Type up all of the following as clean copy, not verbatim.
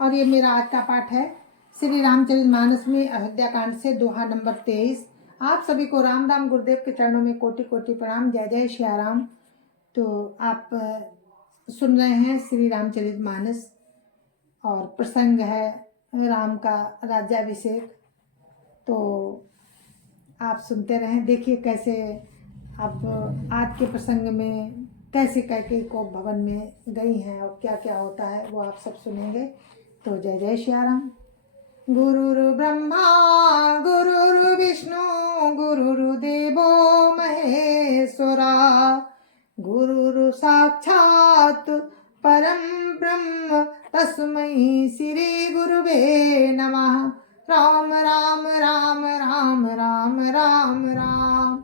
और ये मेरा आज का पाठ है श्री रामचरितमानस में अयोध्या कांड से दोहा नंबर 23। आप सभी को राम राम गुरुदेव के चरणों में कोटि कोटि प्रणाम। जय जय श्री राम। तो आप सुन रहे हैं श्री रामचरितमानस और प्रसंग है राम का राज्याभिषेक। तो आप सुनते रहें, देखिए कैसे अब आज के प्रसंग में कैसे कैकेयी को भवन में गई हैं और क्या क्या होता है वो आप सब सुनेंगे। तो जय जय श्री राम। गुरुर् ब्रह्मा गुरुर्विष्णु गुरुर्देवो महेश्वरा गुरुर् साक्षात् परम ब्रह्म तस्मै श्री गुरुवे नमः। राम राम राम राम राम राम राम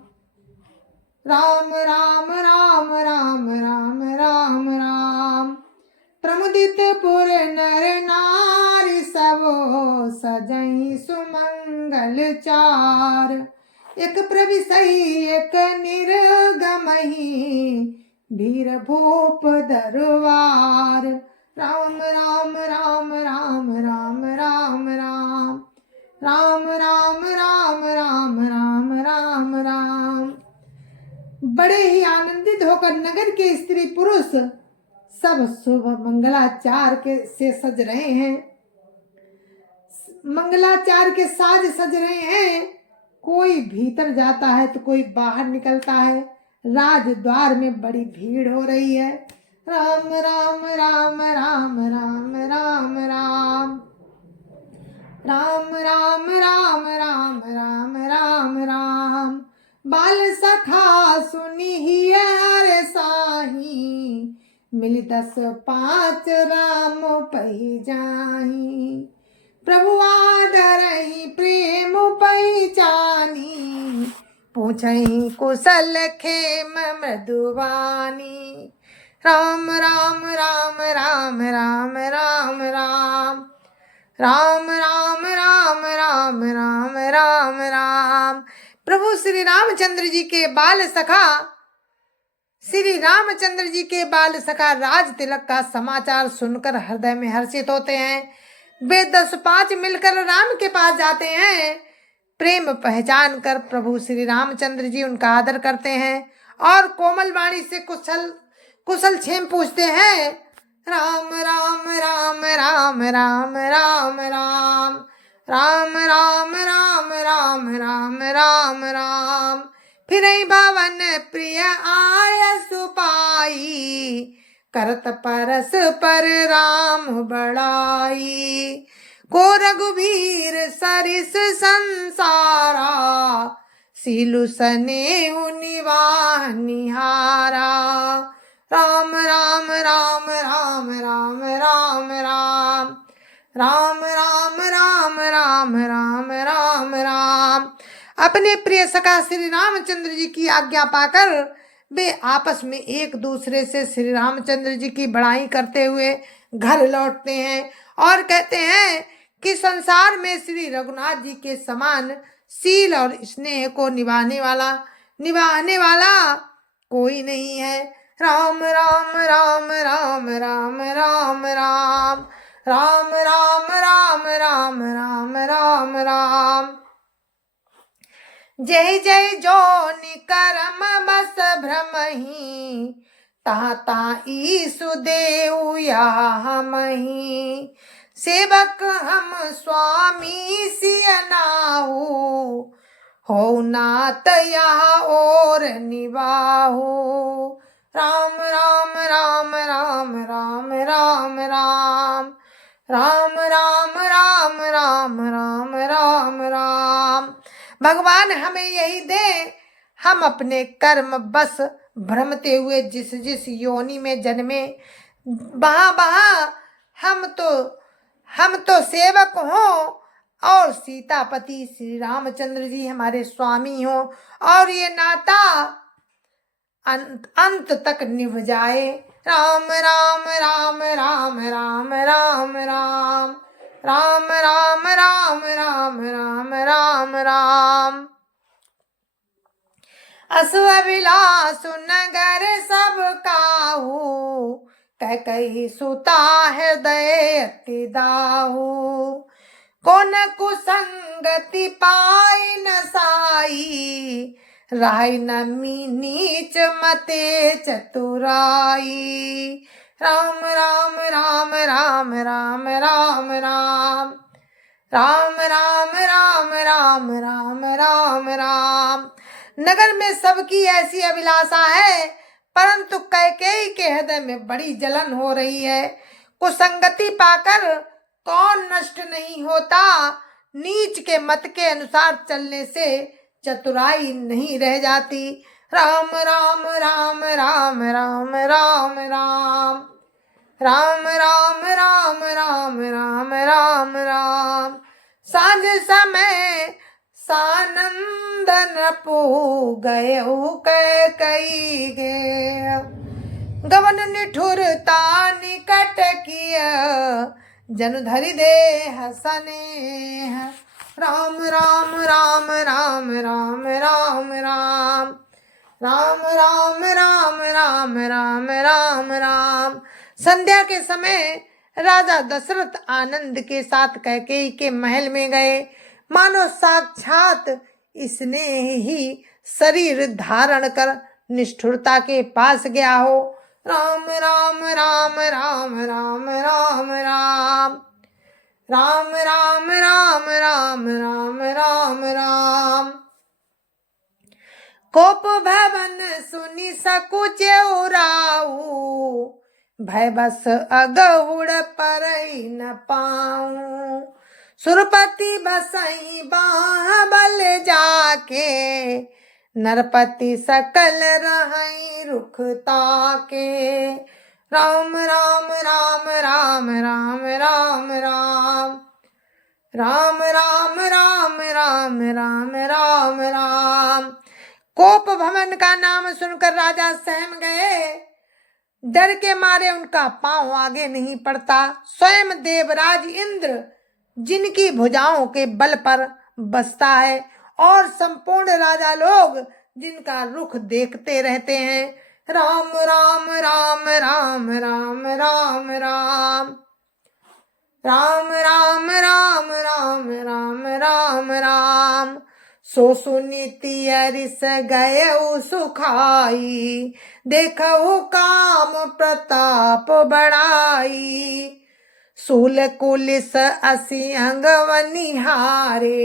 राम राम राम राम राम राम राम। प्रमुदित पुर नर नारी सबो सजई सुमंगल चार। एक प्रविशई एक निर्गमहि वीर भूप दरबार। राम राम राम राम राम राम राम राम राम राम राम राम राम राम। बड़े ही आनंदित होकर नगर के स्त्री पुरुष सब शुभ मंगलाचार के से सज रहे हैं, मंगलाचार के साज सज रहे हैं। कोई भीतर जाता है तो कोई बाहर निकलता है। राजद्वार में बड़ी भीड़ हो रही है। राम राम राम राम राम राम राम राम राम राम राम राम राम राम। बाल सखा सुनी हर साही मिल 10-5 राम पही जाही। प्रभु आदरहि प्रेम पहचानी पूछहि कुशल खेम मृदुवानी। राम राम राम राम राम राम राम राम राम राम राम राम राम राम। प्रभु श्री रामचंद्र जी के बाल सखा श्री रामचंद्र जी के बाल सखा राज तिलक का समाचार सुनकर हृदय में हर्षित होते हैं। वे 10-5 मिलकर राम के पास जाते हैं। प्रेम पहचान कर प्रभु श्री रामचंद्र जी उनका आदर करते हैं और कोमल वाणी से कुशल क्षेम पूछते हैं। राम राम राम राम राम राम राम राम राम राम राम राम राम राम। फिर भवन प्रिय आय सुपाई करत परस पर राम बड़ाई। को रघुवीर सरिस संसारा सीलु सनेहु निवाह निहारा। राम राम राम राम राम राम राम राम राम राम राम राम राम राम। अपने प्रिय सखा श्री रामचंद्र जी की आज्ञा पाकर वे आपस में एक दूसरे से श्री रामचंद्र जी की बड़ाई करते हुए घर लौटते हैं और कहते हैं कि संसार में श्री रघुनाथ जी के समान शील और स्नेह को निभाने वाला कोई नहीं है। राम राम राम राम राम राम राम राम राम राम राम राम राम राम। जय जय जोनि करम बस भ्रमहि ताता ईसु देउ या हमहि। सेवक हम स्वामी सिय नाहु हो नात यहाँ और निवाहु। राम राम राम राम राम राम राम राम राम राम राम राम राम राम। भगवान हमें यही दे, हम अपने कर्म बस भ्रमते हुए जिस जिस योनि में जन्मे वहाँ हम तो सेवक हों और सीतापति श्री रामचंद्र जी हमारे स्वामी हों और ये नाता अंत तक निभ जाए। राम राम राम राम राम राम राम राम राम राम राम राम राम राम। असु अभिलाषु नगर सब काहू कैकई सुता हृदय अति दाहु, कौन कुसंगति पाई न साई, राय नमी नीच मते चतुराई। राम राम राम राम राम राम राम राम राम राम राम राम राम राम। नगर में सबकी ऐसी अभिलाषा है, परंतु कैकेयी के हृदय में बड़ी जलन हो रही है। कुसंगति पाकर कौन नष्ट नहीं होता, नीच के मत के अनुसार चलने से चतुराई नहीं रह जाती। राम राम राम राम राम राम राम राम राम राम राम राम राम राम। सांझ समय सानंदन पू गयऊ कैकई गे, गवन निठुरता निकट किया, जन धरि दे हसने। राम राम राम राम राम राम राम राम राम राम राम राम राम राम। संध्या के समय राजा दशरथ आनंद के साथ कैकेयी के महल में गए, मानो साक्षात इसने ही शरीर धारण कर निष्ठुरता के पास गया हो। राम राम राम राम राम राम राम राम राम राम राम राम राम राम। कोप भवन सुनि सकुच उराऊ, भय बस अगहुड़ परई न पाऊं, सुरपति बसई बाह बल जाके, नरपति सकल रहई रुख ताके। राम राम राम राम राम राम राम राम राम राम राम राम राम राम। कोप भवन का नाम सुनकर राजा सहम गए, डर के मारे उनका पांव आगे नहीं पड़ता। स्वयं देवराज इंद्र जिनकी भुजाओं के बल पर बसता है, और संपूर्ण राजा लोग जिनका रुख देखते रहते हैं। राम राम राम राम राम राम राम राम राम राम राम राम राम राम। सो सुनीति अरिस गयऊ सुखाई, देखऊ काम प्रताप बढ़ाई, सूल कुलिस असी अंगवनिहारे,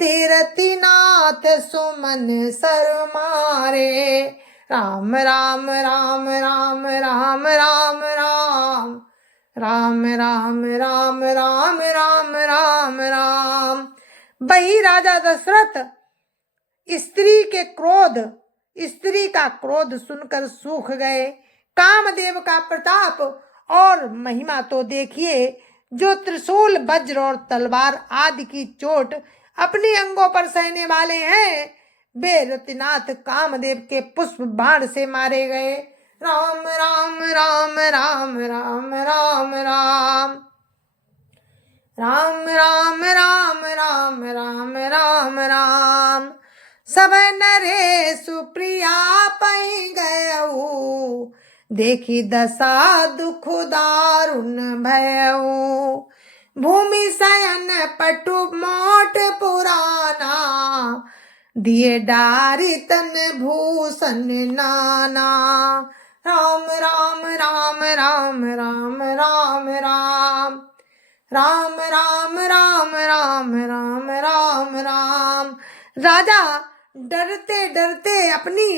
तीरति नाथ सुमन सर मारे। राम राम राम राम राम राम राम राम राम राम राम राम राम राम। वही राजा दशरथ स्त्री का क्रोध सुनकर सूख गए। कामदेव का प्रताप और महिमा तो देखिए, जो त्रिशूल वज्र और तलवार आदि की चोट अपने अंगों पर सहने वाले हैं, वे रतिनाथ कामदेव के पुष्प बाण से मारे गए। राम राम राम राम राम राम राम राम राम राम राम राम राम राम। सब नरे सुप्रिया पै गयऊ, देखी दशा दुख दारुण भयऊ, भूमि शयन पटु मोट पुराना, दिए डारी तन भूषण नाना। राम राम राम राम राम राम राम राम राम राम राम राम राम राम। राजा डरते डरते अपनी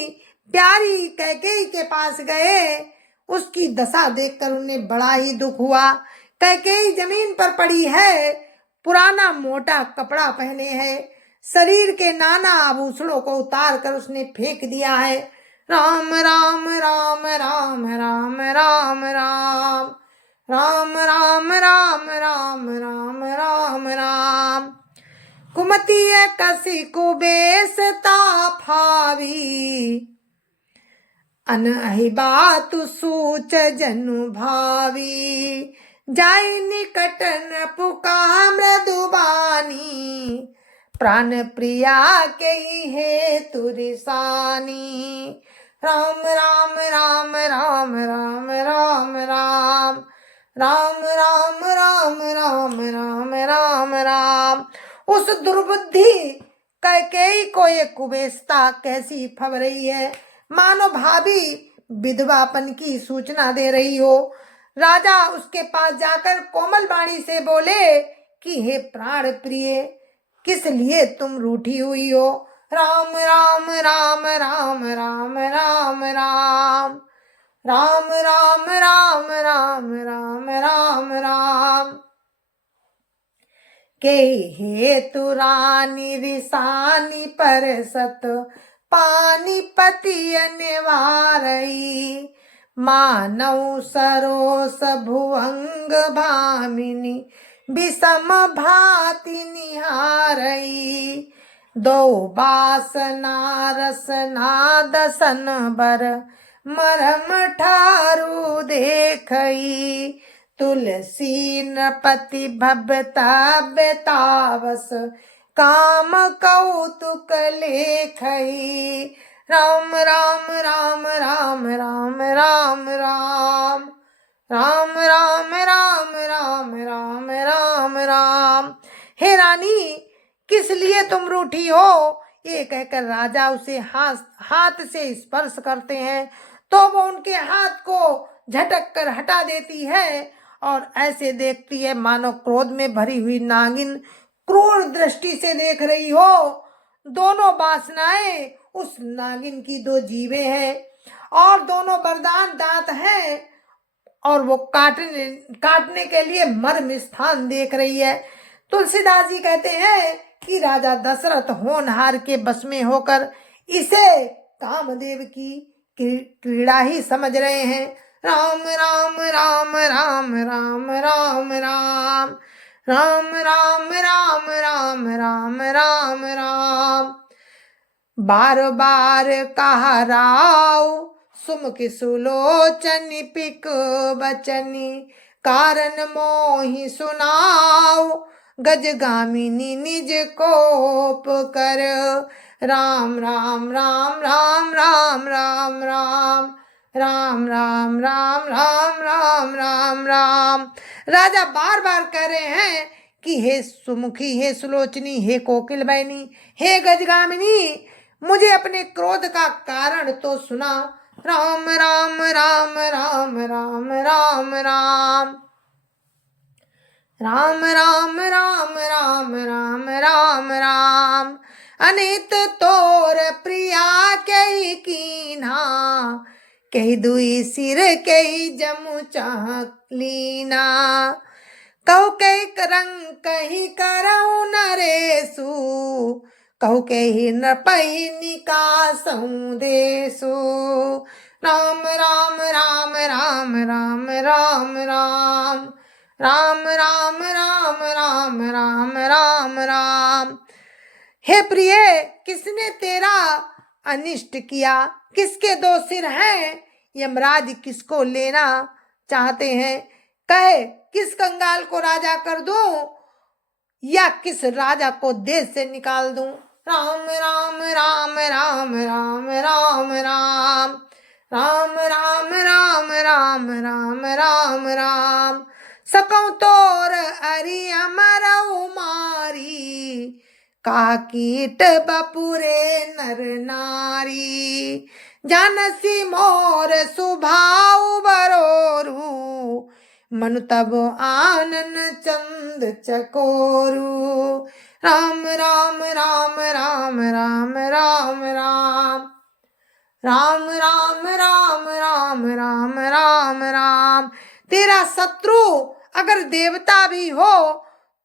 प्यारी कैकेयी के पास गए। उसकी दशा देखकर उन्हें बड़ा ही दुख हुआ। कैकेयी जमीन पर पड़ी है, पुराना मोटा कपड़ा पहने है, शरीर के नाना आभूषणों को उतार कर उसने फेंक दिया है। राम राम राम राम राम राम राम राम राम राम राम राम राम राम। कुमति कसी कुबेस ताफावी, अनहि बात सूच जनु भावी, जाई निकटन पुका मृदुबानी, प्राण प्रिया के हे तुरिसानी। राम राम राम राम राम राम राम राम राम राम राम राम राम राम। उस दुर्बुद्धि कैकेयी को ये कुबेस्ता कैसी फब रही है, मानो भाभी विधवापन की सूचना दे रही हो। राजा उसके पास जाकर कोमल वाणी से बोले कि हे प्राण प्रिय, किस लिए तुम रूठी हुई हो? राम राम राम राम राम राम राम राम राम राम राम राम राम राम। के हेतु रानी रिसानी पर सत पानीपति निवारई, मानव सरोस भुवंग भामिनी विषम भाति निहारई। दो बासना रसना दसन बर मरम ठारू देखई, तुलसी नृपति भवता बेतावस काम कौतुक लेखई। राम राम राम राम राम राम राम राम राम राम राम राम राम राम। हे रानी, किस लिए तुम रूठी हो? ये कहकर राजा उसे हाथ से स्पर्श करते हैं तो वो उनके हाथ को झटक कर हटा देती है और ऐसे देखती है मानो क्रोध में भरी हुई नागिन क्रूर दृष्टि से देख रही हो। दोनों वासनाएं उस नागिन की दो जीवे हैं और दोनों वरदान दांत हैं और वो काटने के लिए मर्म स्थान देख रही है। तुलसीदास जी कहते हैं कि राजा दशरथ होनहार के बस में होकर इसे कामदेव की क्रीड़ा ही समझ रहे हैं। राम राम राम राम राम राम राम राम राम राम राम राम राम राम। बार बार कहा राव सुमुख सुलोचनी पिक बचनी, कारण मोहि सुनाओ गजगामिनी निज कोप कर। राम राम राम राम राम राम राम राम राम राम राम राम राम राम। राजा बार बार कह रहे हैं कि हे सुमुखी, हे सुलोचनी, हे कोकिल बहनी, हे गजगामिनी, मुझे अपने क्रोध का कारण तो सुना। राम राम राम राम राम राम राम राम राम राम राम राम राम राम। अनित तोर प्रिया कही कीन्हा, कही दुई सिर कही जमु चालीना। कहु कही रंग कही करऊ नरेसु, कहु कही नृपहि निकासऊ देसु। राम राम राम राम राम राम राम राम राम राम राम राम राम राम। हे प्रिय, किसने तेरा अनिष्ट किया? किसके दो सिर हैं? यमराज किसको लेना चाहते हैं? कहे किस कंगाल को राजा कर दूं या किस राजा को देश से निकाल दूं? राम राम राम राम राम राम राम राम राम राम राम राम राम राम। सकऊं तोर अरि अमर मारी, का कीट बपुरे नर नारी। जानसी मोर सुभाव बरोरू, मनु तब आनन चंद चकोरू। राम राम राम राम राम राम राम राम राम राम राम राम राम राम। तेरा शत्रु अगर देवता भी हो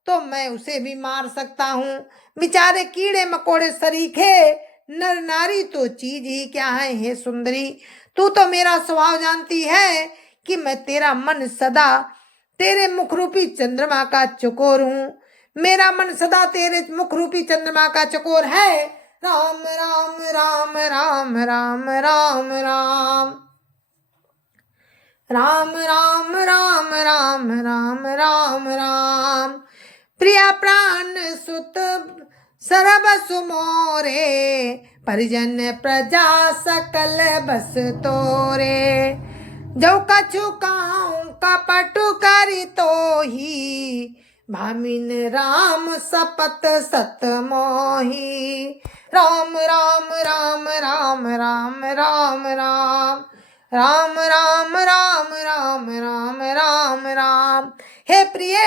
तो मैं उसे भी मार सकता हूँ। बेचारे कीड़े मकोड़े सरीखे नर नारी तो चीज ही क्या है। हे सुंदरी, तू तो मेरा स्वभाव जानती है कि मैं तेरा मन सदा तेरे मुखरूपी चंद्रमा का चकोर हूँ। मेरा मन सदा तेरे मुखरूपी चंद्रमा का चकोर है। राम राम राम राम राम राम राम राम राम राम राम राम राम राम। प्रिया प्राण सुत सरब सुमोरे, परिजन प्रजा सकल बस तोरे। जो कछु कहूँ कपट करी तो ही, भामिन राम सपत सत मोही। राम राम राम राम राम राम राम राम राम राम राम राम राम राम। हे प्रिय,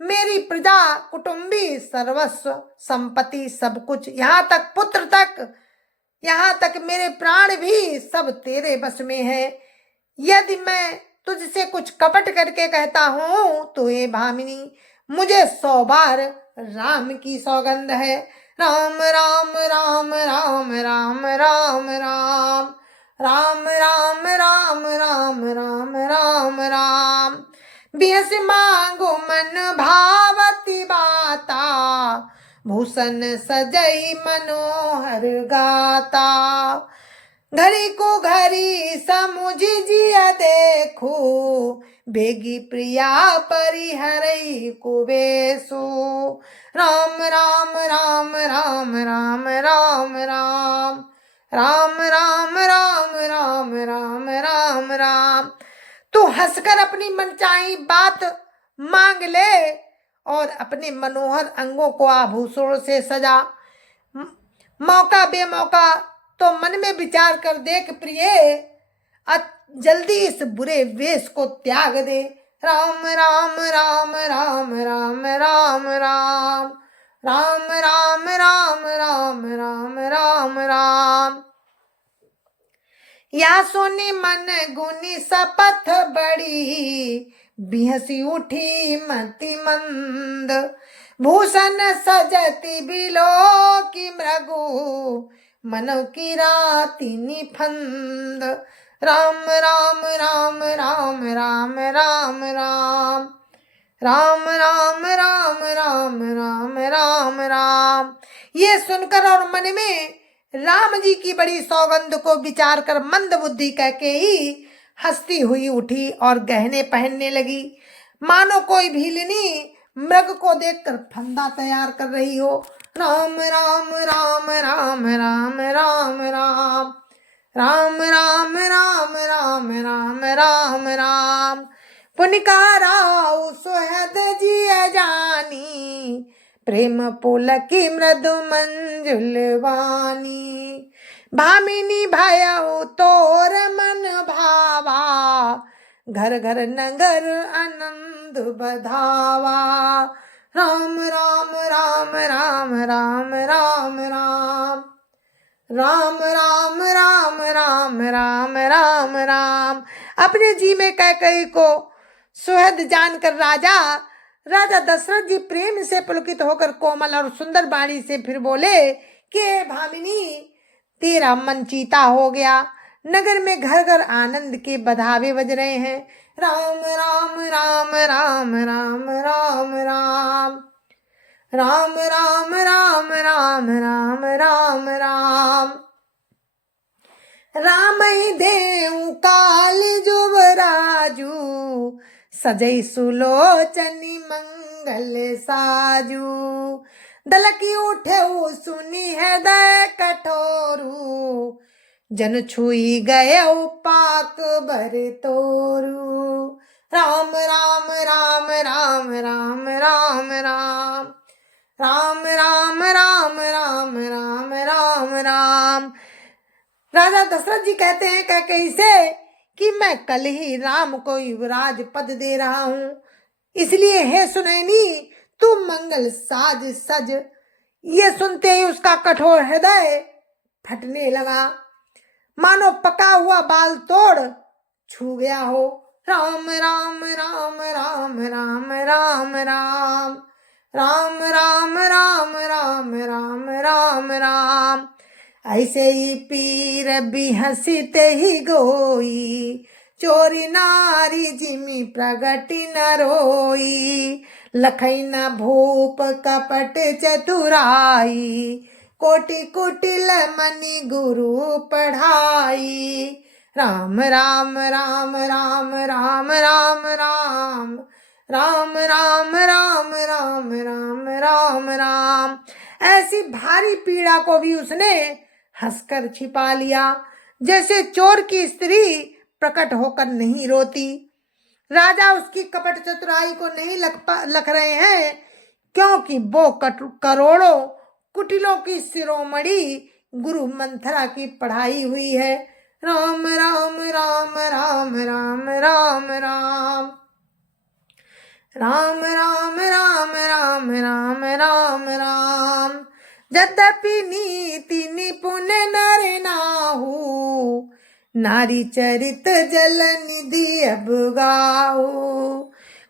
मेरी प्रजा, कुटुंबी, सर्वस्व, संपत्ति, सब कुछ, यहाँ तक पुत्र तक, यहाँ तक मेरे प्राण भी सब तेरे बस में है। यदि मैं तुझसे कुछ कपट करके कहता हूँ तो ये भामिनी, मुझे 100 बार राम की सौगंध है। राम राम राम राम राम राम राम राम राम राम राम राम राम राम। बिहस मांगो मन भावती बाता, भूषण सजई मनोहर गाता। घड़ी को घड़ी समुझ जिया देखो, बेगी प्रिया परिहरई कुबेसु। राम राम राम राम राम राम राम राम राम राम राम राम राम राम। तू हंसकर अपनी मनचाही बात मांग ले और अपने मनोहर अंगों को आभूषणों से सजा। मौका बेमौका तो मन में विचार कर देख प्रिय, जल्दी इस बुरे वेश को त्याग दे। राम राम राम राम राम राम राम राम राम राम राम राम राम राम। या सुनी मन गुनी सपथ बड़ी, बिहसी उठी मति मंद। भूषण सजती बिलो की मृगु, मनव की राति निफंद। राम राम राम राम राम राम राम राम राम राम राम राम राम राम। ये सुनकर और मन में राम जी की बड़ी सौगंध को विचार कर मंद बुद्धि कह के ही हंसती हुई उठी और गहने पहनने लगी, मानो कोई भीलनी मृग को देखकर फंदा तैयार कर रही हो। राम राम राम राम राम राम राम राम राम राम राम राम राम राम। पुनकाराउ सुहद जिय जानी, प्रेम पुलकी मृदु मंजुल वानी। भामिनी भयउ तोर मन भावा, घर घर नगर आनंद बधावा। राम राम राम राम राम राम राम राम राम राम राम राम राम राम। अपने जी में कैकेयी को सुहद जानकर राजा दशरथ जी प्रेम से पुलकित होकर कोमल और सुंदर वाणी से फिर बोले कि भामिनी, तेरा मन चीता हो गया, नगर में घर घर आनंद के बधावे बज रहे हैं। राम राम राम राम राम राम राम राम राम राम राम राम राम राम। राम ही देऊ काल जुबराजू, सजई सुलोचनी मंगल साजू। दलकी उठे सुनी हृदय कठोरू, जन छुई गए पाक भर तोरू। राम राम राम राम राम राम राम राम राम राम राम राम राम राम। राजा दशरथ जी कहते हैं कैकेयी से कि मैं कल ही राम को युवराज पद दे रहा हूं, इसलिए हे सुनैनी, तू मंगल साज सज। ये सुनते ही उसका कठोर हृदय फटने लगा, मानो पका हुआ बाल तोड़ छू गया हो। राम राम राम राम राम राम राम राम राम राम राम राम राम राम। ऐसे ही पीर भी हंसते ही गोई, चोरी नारी जिमी प्रगति न रोई। लखई न भूप कपट चतुराई, कोटि कुटिल मनि गुरु पढ़ाई। राम राम राम राम राम राम राम राम राम राम राम राम राम राम। ऐसी भारी पीड़ा को भी उसने हंसकर छिपा लिया, जैसे चोर की स्त्री प्रकट होकर नहीं रोती। राजा उसकी कपट चतुराई को नहीं लख रहे हैं, क्योंकि वो करोड़ों कुटिलों की शिरोमणि गुरु मंथरा की पढ़ाई हुई है। राम राम राम राम राम राम राम राम राम राम राम राम राम राम। यद्यपि नीति निपुण नर नाहु, नारी चरित जल निधि अब गाऊ।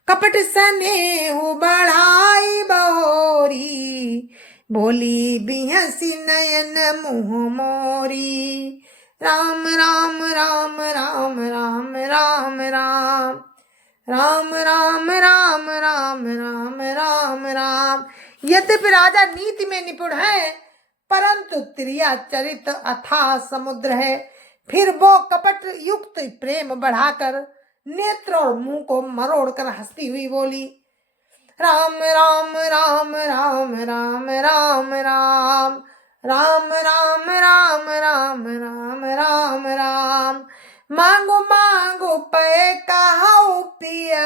कपट स्नेहु बढ़ाई बहोरी, बोली बिहसी नयन मुँह मोरी। राम राम राम राम राम राम राम राम राम राम राम राम राम राम। यद्यपि राजा नीति में निपुण है, परंतु त्रिया चरित अथाह समुद्र है। फिर वो कपट युक्त प्रेम बढ़ाकर नेत्र और मुंह को मरोड़कर हंसती हुई बोली, राम राम राम राम राम राम राम राम राम राम राम राम राम राम। मांगो मांगो पे कहाऊ पिया,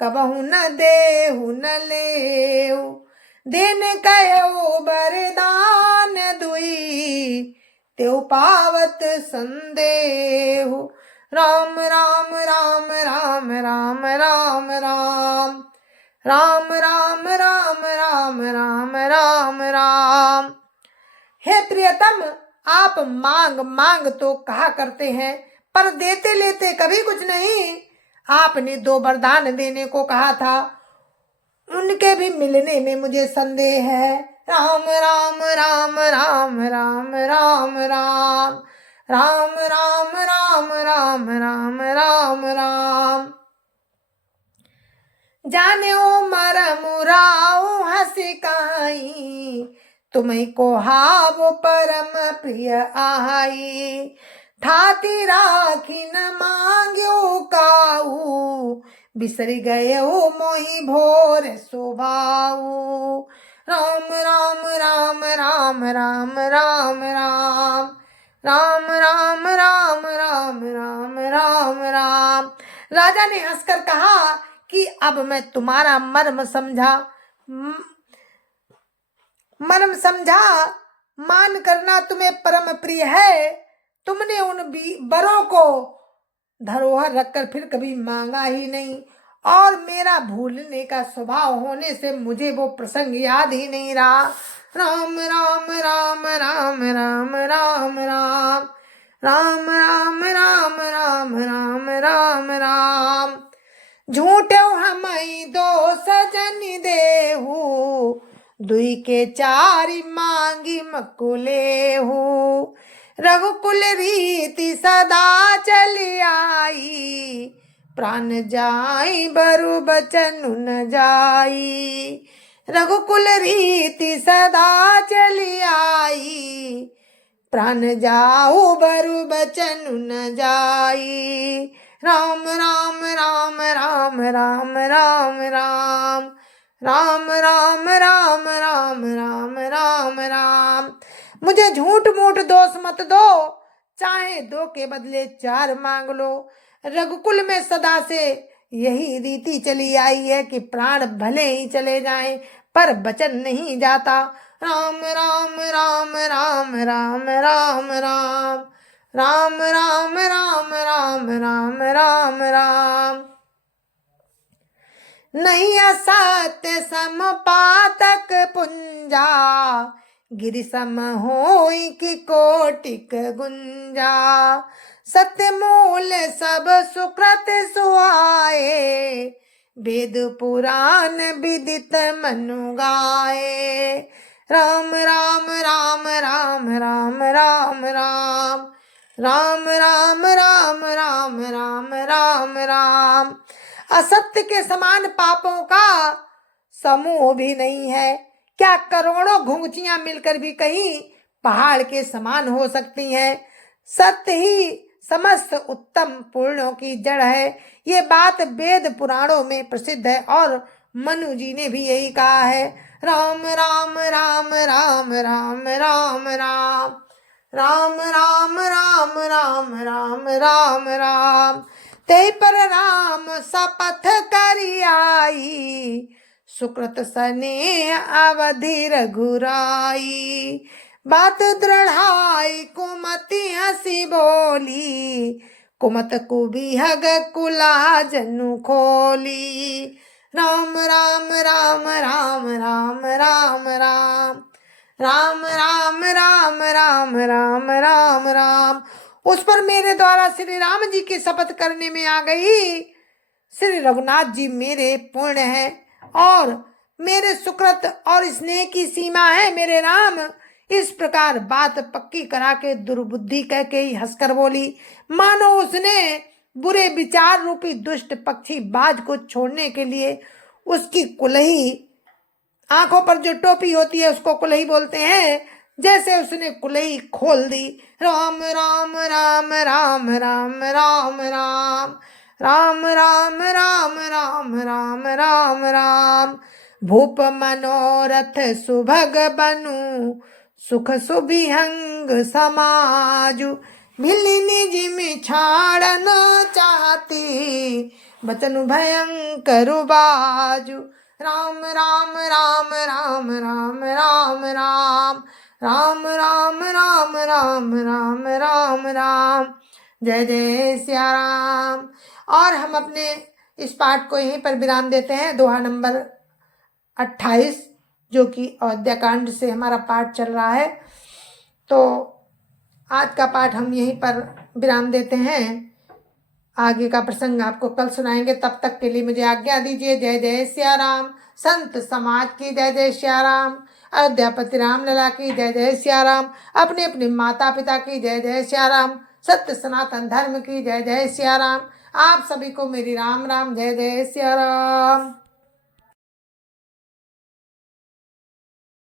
कबहू न देहु न लेहु। देने कहो बरदान दुई, तेउ पावत संदेहु। राम राम राम राम राम राम राम राम राम राम राम राम राम राम। हे प्रियतम, आप मांग मांग तो कहा करते हैं, पर देते लेते कभी कुछ नहीं। आपने 2 वरदान देने को कहा था, उनके भी मिलने में मुझे संदेह है। राम राम राम राम राम राम राम राम राम राम राम राम राम राम। जाने ओ मर मुराऊ हंसी काई, तुम्हें को हाव परम प्रिय आई। ठाती राखी न मांग्यो काऊ, बिसरी गए हो मोही भोर सुभाऊ। राम राम राम राम राम राम राम राम राम राम राम राम राम राम। राजा ने हंसकर कहा कि अब मैं तुम्हारा मर्म समझा। मान करना तुम्हें परम प्रिय है। तुमने उन बरों को धरोहर रखकर फिर कभी मांगा ही नहीं, और मेरा भूलने का स्वभाव होने से मुझे वो प्रसंग याद ही नहीं रहा। राम राम राम राम राम राम राम राम राम राम राम राम राम राम। झूठो हमई 2 सजन देहु, दुई के 4 मांगी मकुले हो। रघुकुल रीति सदा चली आई, प्राण जाई बरु बचन न जाई। रघुकुल रीति सदा चली आई, प्राण जाऊ बरु बचन न जाई। राम राम राम राम राम राम राम राम राम राम राम राम राम राम। मुझे झूठ मूठ दोष मत दो, चाहे 2 के बदले 4 मांग लो। रघुकुल में सदा से यही रीति चली आई है कि प्राण भले ही चले जाएं, पर बचन नहीं जाता। राम राम राम राम राम राम राम राम राम राम राम राम राम राम। नहीं असत्य सम पातक पुंजा, गिरि सम होई की कोटिक गुंजा। सत्य मूल सब सुकृत सुहाए, वेद पुराण विदित मनु गाए। राम राम राम राम राम राम राम राम राम राम राम राम राम राम। असत्य के समान पापों का समूह भी नहीं है। क्या करोड़ों घुंघचियां मिलकर भी कहीं पहाड़ के समान हो सकती हैं? सत्य ही समस्त उत्तम पुण्यों की जड़ है। ये बात वेद पुराणों में प्रसिद्ध है और मनु जी ने भी यही कहा है। राम राम राम राम राम राम राम राम राम राम राम राम राम राम। ते पर राम शपथ करी आई, सुकृत स्नेह अवधि रघुराई। बात दृढ़ाई कुमति हंसी बोली, कुमत कुबिहग कुला जनु खोली। राम राम राम राम राम राम राम राम राम राम राम राम राम राम। उस पर मेरे द्वारा श्री राम जी की शपथ करने में आ गई। श्री रघुनाथ जी मेरे पुण्य है और मेरे सुकृत और स्नेह की सीमा है मेरे राम। इस प्रकार बात पक्की करा के दुर्बुद्धि कह के ही हंसकर बोली, मानो उसने बुरे विचार रूपी दुष्ट पक्षी बाज को छोड़ने के लिए उसकी कुलही, आंखों पर जो टोपी होती है उसको कुलही बोलते हैं, जैसे उसने कुलही खोल दी। राम राम राम राम राम राम राम राम राम राम राम राम राम राम। भूप मनोरथ सुभग बनु, सुख सुभिहंग समाजु। मिलिनी जिमि छाड़न चाहती, बचनु भयंकर बाजु। राम राम राम राम राम राम राम राम राम राम राम राम राम राम। जय जय सिया राम। और हम अपने इस पाठ को यहीं पर विराम देते हैं। दोहा नंबर 28 जो कि अयोध्या कांड से हमारा पाठ चल रहा है, तो आज का पाठ हम यहीं पर विराम देते हैं। आगे का प्रसंग आपको कल सुनाएंगे। तब तक के लिए मुझे आज्ञा दीजिए। जय जय सिया राम। संत समाज की जय जय सिया राम। अयोध्यापति राम लला की जय जय सिया राम। अपने अपने माता पिता की जय जय सिया राम। सत्य सनातन धर्म की जय जय सिया राम। आप सभी को मेरी राम राम जय जय सिया राम।